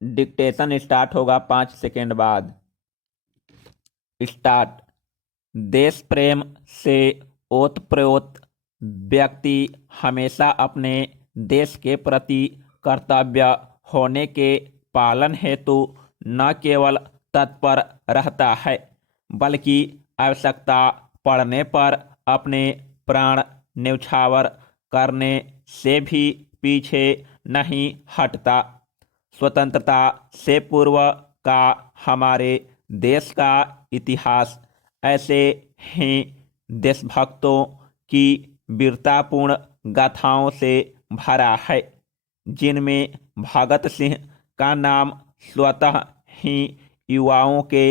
Dictation start होगा 5 second बाद। Start. देश प्रेम से ओतप्रोत व्यक्ति हमेशा अपने देश के प्रति कर्तव्य होने के पालन हेतु न केवल तत्पर रहता है, बल्कि आवश्यकता पड़ने पर अपने प्राण न्यौछावर करने से भी पीछे नहीं हटता। स्वतंत्रता से पूर्व का हमारे देश का इतिहास ऐसे ही देशभक्तों की वीरतापूर्ण गाथाओं से भरा है, जिनमें भगत सिंह का नाम स्वतः ही युवाओं के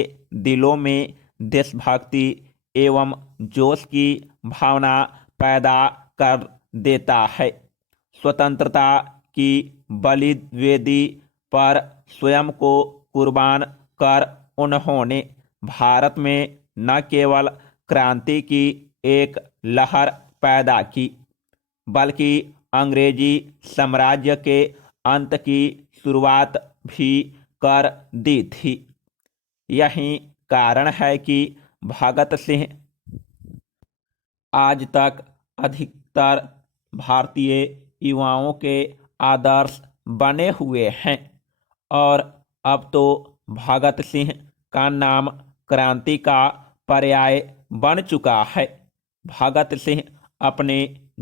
दिलों में देशभक्ति एवं जोश की भावना पैदा कर देता है। स्वतंत्रता की बलिवेदी पर स्वयं को कुर्बान कर उन्होंने भारत में न केवल क्रांति की एक लहर पैदा की, बल्कि अंग्रेजी साम्राज्य के अंत की शुरुआत भी कर दी थी। यही कारण है कि भगत सिंह आज तक अधिकतर भारतीय युवाओं के आदर्श बने हुए हैं, और अब तो भगत सिंह का नाम क्रांति का पर्याय बन चुका है। भगत सिंह अपने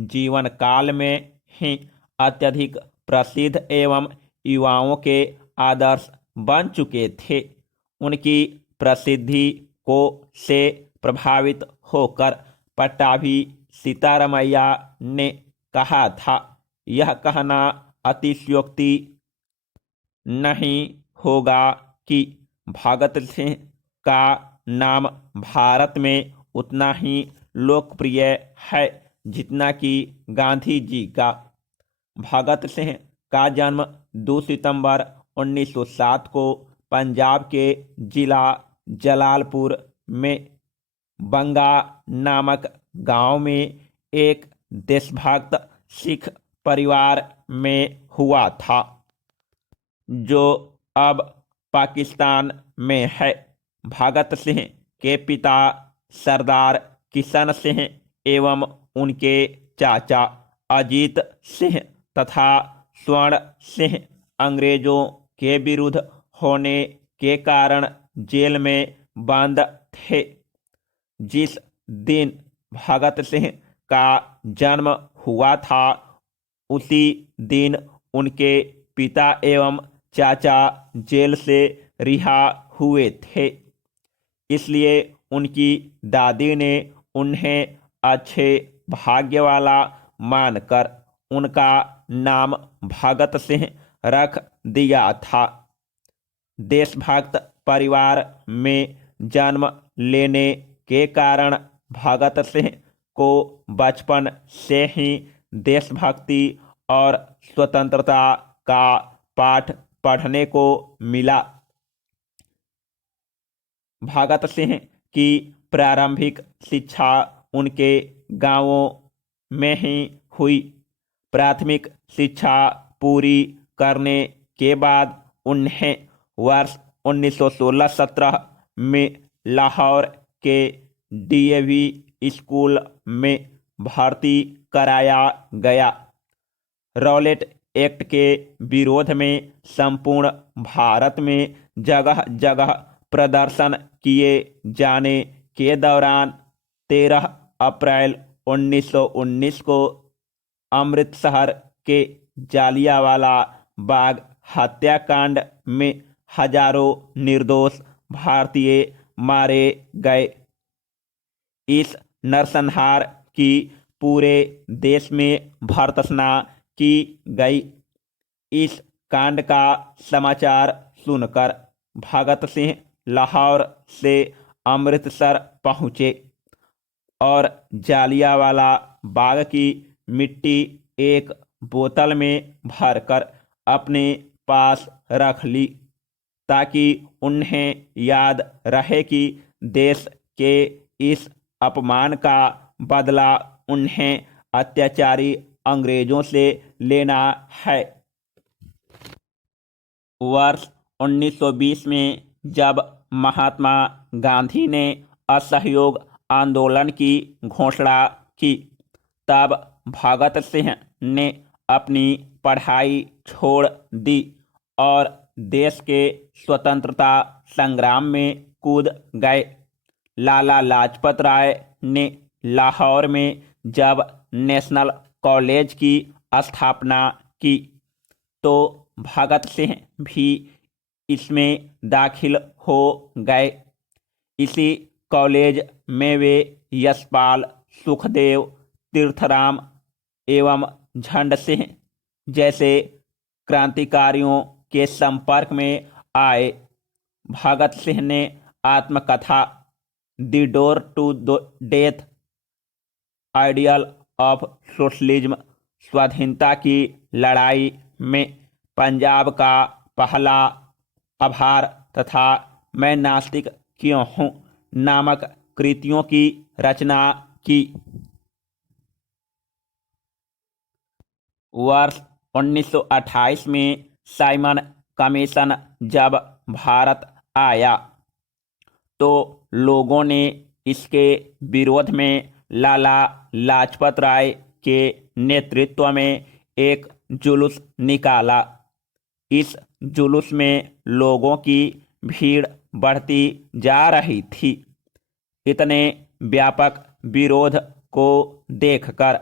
जीवन काल में ही अत्यधिक प्रसिद्ध एवं युवाओं के आदर्श बन चुके थे। उनकी प्रसिद्धि को से प्रभावित होकर पट्टाभी सीतारामैया ने कहा था, यह कहना अतिशयोक्ति नहीं होगा कि भगत सिंह का नाम भारत में उतना ही लोकप्रिय है जितना कि गांधी जी का। भगत सिंह का जन्म 2 सितंबर 1907 को पंजाब के जिला जलालपुर में बंगा नामक गांव में एक देशभक्त सिख परिवार में हुआ था, जो अब पाकिस्तान में है। भगत सिंह के पिता सरदार किशन सिंह एवं उनके चाचा अजीत सिंह तथा स्वर्ण सिंह अंग्रेजों के विरुद्ध होने के कारण जेल में बंद थे। जिस दिन भगत सिंह का जन्म हुआ था, उसी दिन उनके पिता एवं चाचा जेल से रिहा हुए थे। इसलिए उनकी दादी ने उन्हें अच्छे भाग्य वाला मानकर उनका नाम भगत सिंह रख दिया था। देशभक्त परिवार में जन्म लेने के कारण भगत सिंह को बचपन से ही देशभक्ति और स्वतंत्रता का पाठ पढ़ने को मिला। भगत सिंह की प्रारंभिक शिक्षा उनके गांवों में ही हुई। प्राथमिक शिक्षा पूरी करने के बाद उन्हें वर्ष 1916-17 में लाहौर के डीएवी स्कूल में भर्ती कराया गया। रॉलेट एक्ट के विरोध में संपूर्ण भारत में जगह जगह प्रदर्शन किए जाने के दौरान 13 अप्रैल 1919 को अमृतसर के जालियांवाला बाग हत्याकांड में हजारों निर्दोष भारतीय मारे गए। इस नरसंहार की पूरे देश में भर्त्सना की गई। इस कांड का समाचार सुनकर भगत सिंह लाहौर से अमृतसर पहुँचे और जालियांवाला बाग की मिट्टी एक बोतल में भरकर अपने पास रख ली, ताकि उन्हें याद रहे कि देश के इस अपमान का बदला उन्हें अत्याचारी अंग्रेजों से लेना है। वर्ष 1920 में जब महात्मा गांधी ने असहयोग आंदोलन की घोषणा की, तब भगत सिंह ने अपनी पढ़ाई छोड़ दी और देश के स्वतंत्रता संग्राम में कूद गए। लाला लाजपत राय ने लाहौर में जब नेशनल कॉलेज की स्थापना की, तो भगत सिंह भी इसमें दाखिल हो गए। इसी कॉलेज में वे यशपाल, सुखदेव, तीर्थराम एवं झंड सिंह जैसे क्रांतिकारियों के संपर्क में आए। भगत सिंह ने आत्मकथा the door to death, ideal of socialism, स्वाधीनता की लड़ाई में पंजाब का पहला आभार तथा मैं नास्तिक क्यों हूँ नामक कृतियों की रचना की। वर्ष 1928 में साइमन कमीशन जब भारत आया, तो लोगों ने इसके विरोध में लाला लाजपत राय के नेतृत्व में एक जुलूस निकाला। इस जुलूस में लोगों की भीड़ बढ़ती जा रही थी। इतने व्यापक विरोध को देखकर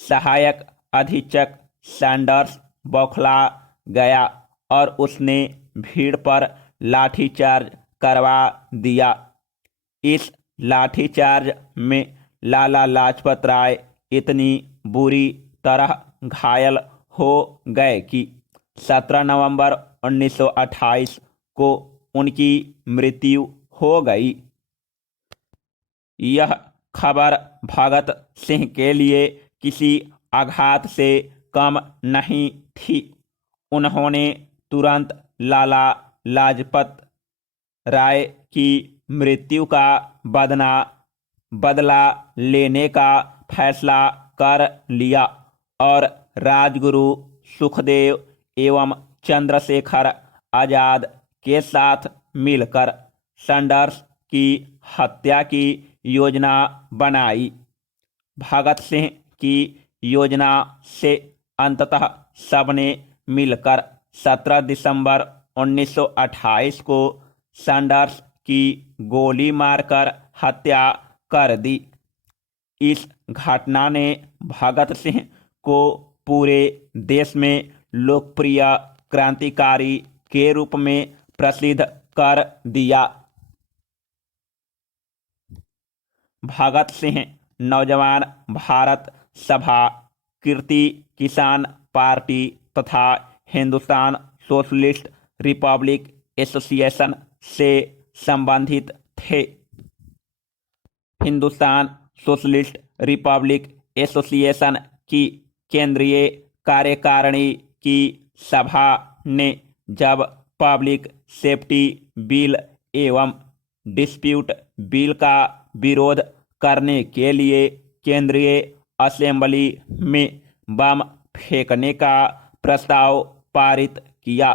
सहायक अधीक्षक सैंडर्स बौखला गया और उसने भीड़ पर लाठीचार्ज करवा दिया। इस लाठीचार्ज में लाला लाजपत राय इतनी बुरी तरह घायल हो गए कि 17 नवंबर 1928 को उनकी मृत्यु हो गई। यह खबर भगत सिंह के लिए किसी आघात से कम नहीं थी। उन्होंने तुरंत लाला लाजपत राय की मृत्यु का बदला लेने का फैसला कर लिया और राजगुरु सुखदेव एवं चंद्रशेखर आजाद के साथ मिलकर सैंडर्स की हत्या की योजना बनाई। भगत सिंह की योजना से अंततः सबने मिलकर 17 दिसंबर 1928 को सैंडर्स की गोली मारकर हत्या कर दी। इस घटना ने भगत सिंह को पूरे देश में लोकप्रिय क्रांतिकारी के रूप में प्रसिद्ध कर दिया। भगत सिंह नौजवान भारत सभा, कीर्ति किसान पार्टी तथा हिंदुस्तान सोशलिस्ट रिपब्लिक एसोसिएशन से संबंधित थे। हिंदुस्तान सोशलिस्ट रिपब्लिक एसोसिएशन की केंद्रीय कार्यकारिणी की सभा ने जब पब्लिक सेफ्टी बिल एवं डिस्प्यूट बिल का विरोध करने के लिए केंद्रीय असेंबली में बम फेंकने का प्रस्ताव पारित किया,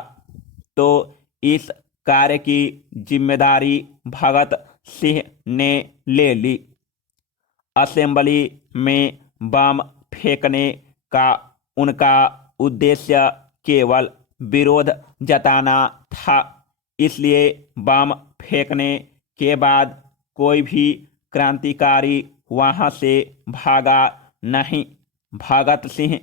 तो इस कार्य की जिम्मेदारी भगत सिंह ने ले ली। असेंबली में बम फेंकने का उनका उद्देश्य केवल विरोध जताना था, इसलिए बम फेंकने के बाद कोई भी क्रांतिकारी वहां से भागा नहीं। भगत सिंह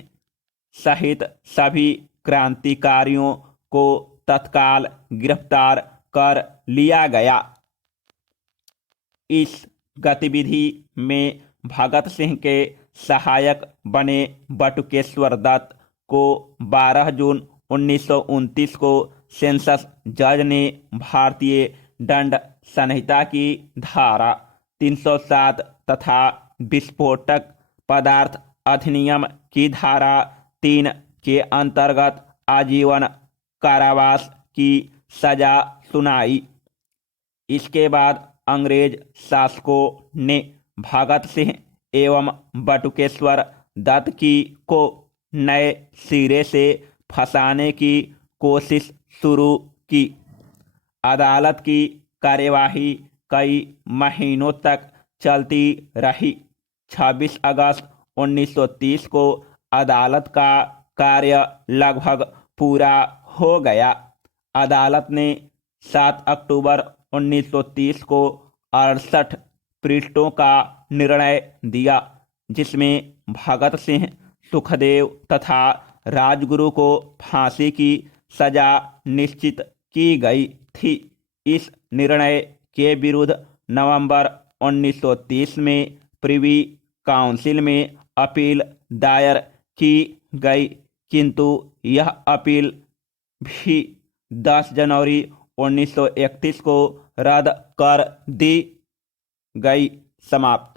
सहित सभी क्रांतिकारियों को तत्काल गिरफ्तार कर लिया गया। इस गतिविधि में भगत सिंह के सहायक बने बटुकेश्वर दत्त को 12 जून 1929 को सेंसस जज ने भारतीय दंड संहिता की धारा 307 तथा विस्फोटक पदार्थ अधिनियम की धारा 3 के अंतर्गत आजीवन कारावास की सजा सुनाई। इसके बाद अंग्रेज शासकों ने भगत सिंह एवं बटुकेश्वर दत्त को नए सिरे से फंसाने की कोशिश शुरू की। अदालत की कार्यवाही कई महीनों तक चलती रही। 26 अगस्त 1930 को अदालत का कार्य लगभग पूरा हो गया। अदालत ने 7 अक्टूबर 1930 को 68 पृष्ठों का निर्णय दिया, जिसमें भगत सिंह, सुखदेव तथा राजगुरु को फांसी की सजा निश्चित की गई थी। इस निर्णय के विरुद्ध नवंबर 1930 में प्रिवी काउंसिल में अपील दायर की गई, किंतु यह अपील भी 10 जनवरी 1931 को रद्द कर दी गई। समाप्त।